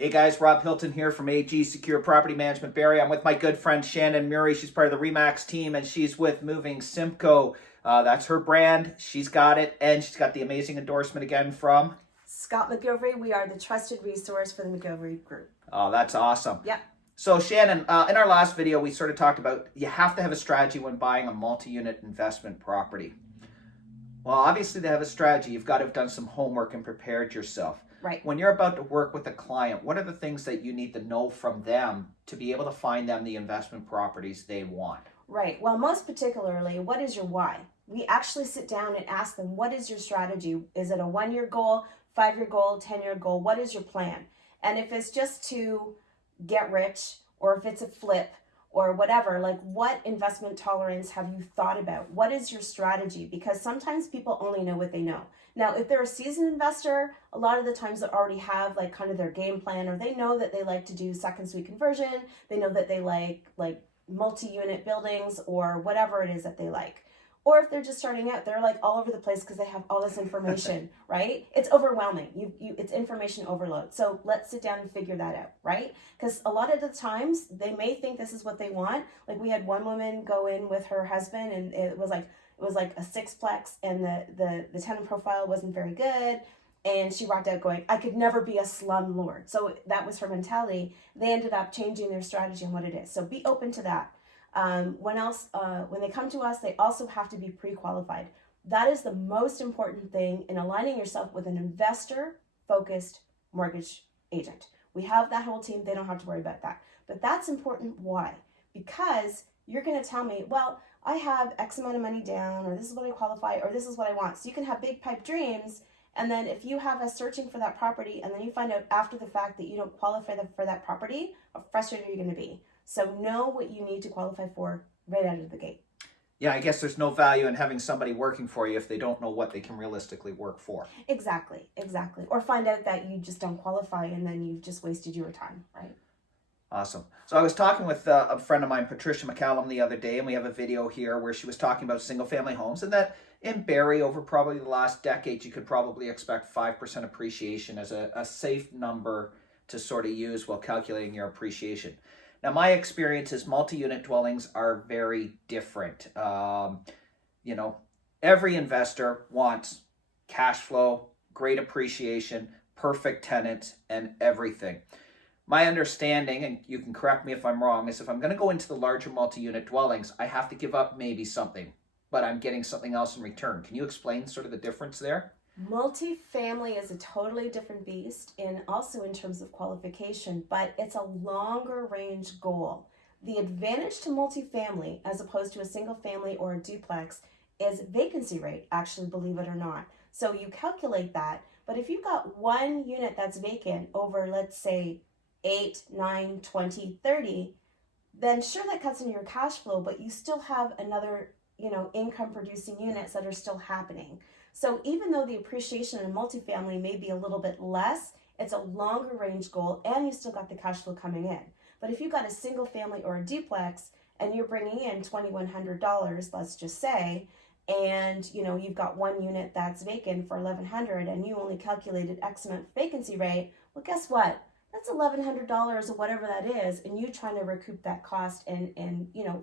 Hey guys, Rob Hilton here from AG Secure Property Management Barrie. I'm with my good friend Shannon Murray. She's part of the Remax team and she's with Moving Simcoe. That's her brand. She's got it, and she's got the amazing endorsement again from Scott McGilvery. We are the trusted resource for the McGilvery Group. Oh, that's awesome. Yeah. So Shannon, in our last video, we sort of talked about you have to have a strategy when buying a multi-unit investment property. Well, obviously to have a strategy, you've got to have done some homework and prepared yourself. Right. When you're about to work with a client, what are the things that you need to know from them to be able to find them the investment properties they want? Right. Well, most particularly, what is your why? We actually sit down and ask them, what is your strategy? Is it a 1-year goal, 5-year goal, 10-year goal? What is your plan? And if it's just to get rich, or if it's a flip, or whatever, like what investment tolerance have you thought about? What is your strategy? Because sometimes people only know what they know. Now, if they're a seasoned investor, a lot of the times they already have like kind of their game plan, or they know that they like to do second suite conversion. They know that they like multi-unit buildings or whatever it is that they like. Or if they're just starting out, they're like all over the place because they have all this information, right? It's overwhelming. It's information overload. So let's sit down and figure that out, right? Because a lot of the times they may think this is what they want. Like we had one woman go in with her husband, and it was like a sixplex, and the tenant profile wasn't very good. And she walked out going, I could never be a slumlord. So that was her mentality. They ended up changing their strategy on what it is. So be open to that. When they come to us, they also have to be pre-qualified. That is the most important thing in aligning yourself with an investor-focused mortgage agent. We have that whole team. They don't have to worry about that. But that's important. Why? Because you're going to tell me, well, I have X amount of money down, or this is what I qualify, or this is what I want. So you can have big pipe dreams. And then if you have us searching for that property, and then you find out after the fact that you don't qualify for that property, how frustrated are you going to be? So know what you need to qualify for right out of the gate. Yeah, I guess there's no value in having somebody working for you if they don't know what they can realistically work for. Exactly. Or find out that you just don't qualify, and then you've just wasted your time, right? Awesome. So I was talking with a friend of mine, Patricia McCallum, the other day, and we have a video here where she was talking about single-family homes, and that in Barrie, over probably the last decade, you could probably expect 5% appreciation as a safe number to sort of use while calculating your appreciation. Now, my experience is multi-unit dwellings are very different. Every investor wants cash flow, great appreciation, perfect tenants, and everything. My understanding, and you can correct me if I'm wrong, is if I'm going to go into the larger multi-unit dwellings, I have to give up maybe something, but I'm getting something else in return. Can you explain sort of the difference there? Multifamily is a totally different beast, and also in terms of qualification, but it's a longer range goal. The advantage to multifamily, as opposed to a single family or a duplex, is vacancy rate, actually, believe it or not. So you calculate that, but if you've got one unit that's vacant over, let's say, 8, 9, 20, 30, then sure, that cuts into your cash flow, but you still have another, income producing units that are still happening. So even though the appreciation in multifamily may be a little bit less, it's a longer range goal, and you still got the cash flow coming in. But if you've got a single family or a duplex and you're bringing in $2,100, let's just say, and you've got one unit that's vacant for $1,100, and you only calculated X amount vacancy rate, well, guess what? That's $1,100 or whatever that is, and you trying to recoup that cost and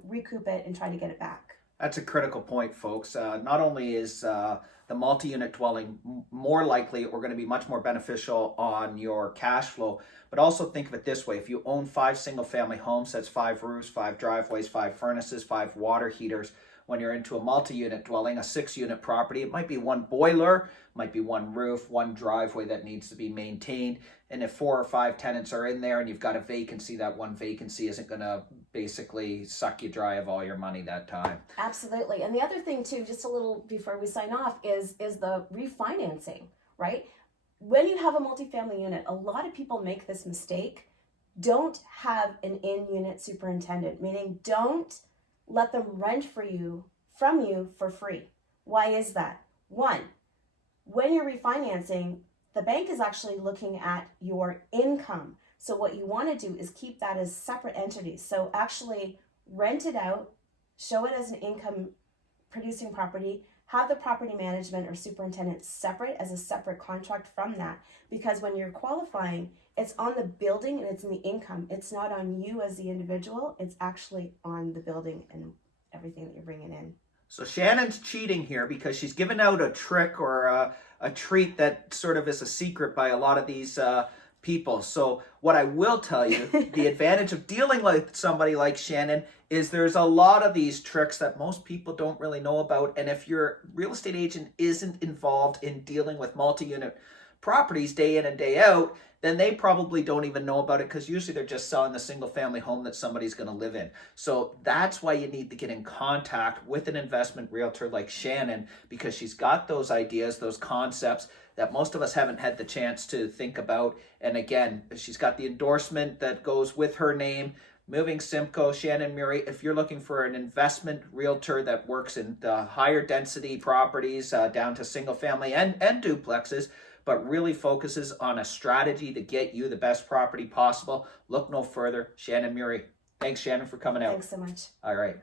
recoup it and try to get it back. That's a critical point, folks. Not only is the multi-unit dwelling more likely or going to be much more beneficial on your cash flow, but also think of it this way. If you own 5 single-family homes, that's 5 roofs, 5 driveways, 5 furnaces, 5 water heaters. When you're into a multi-unit dwelling, a 6-unit property, it might be 1 boiler, might be 1 roof, 1 driveway that needs to be maintained. And if 4 or 5 tenants are in there and you've got a vacancy, that one vacancy isn't going to basically suck you dry of all your money that time. Absolutely. And the other thing too, just a little before we sign off, is the refinancing, right? When you have a multifamily unit, a lot of people make this mistake. Don't have an in-unit superintendent, meaning don't let them rent from you for free. Why is that? 1, when you're refinancing, the bank is actually looking at your income. So what you want to do is keep that as separate entities. So actually rent it out, show it as an income producing property, have the property management or superintendent separate as a separate contract from that, because when you're qualifying, it's on the building and it's in the income. It's not on you as the individual. It's actually on the building and everything that you're bringing in. So Shannon's cheating here because she's given out a trick or a treat that sort of is a secret by a lot of these people. So what I will tell you, the advantage of dealing with somebody like Shannon is there's a lot of these tricks that most people don't really know about. And if your real estate agent isn't involved in dealing with multi-unit properties day in and day out, then they probably don't even know about it, because usually they're just selling the single family home that somebody's going to live in. So that's why you need to get in contact with an investment realtor like Shannon, because she's got those ideas, those concepts that most of us haven't had the chance to think about. And again, she's got the endorsement that goes with her name, Moving Simcoe, Shannon Murray. If you're looking for an investment realtor that works in the higher density properties down to single family and duplexes, but really focuses on a strategy to get you the best property possible, look no further. Shannon Murray. Thanks, Shannon, for coming out. Thanks so much. All right.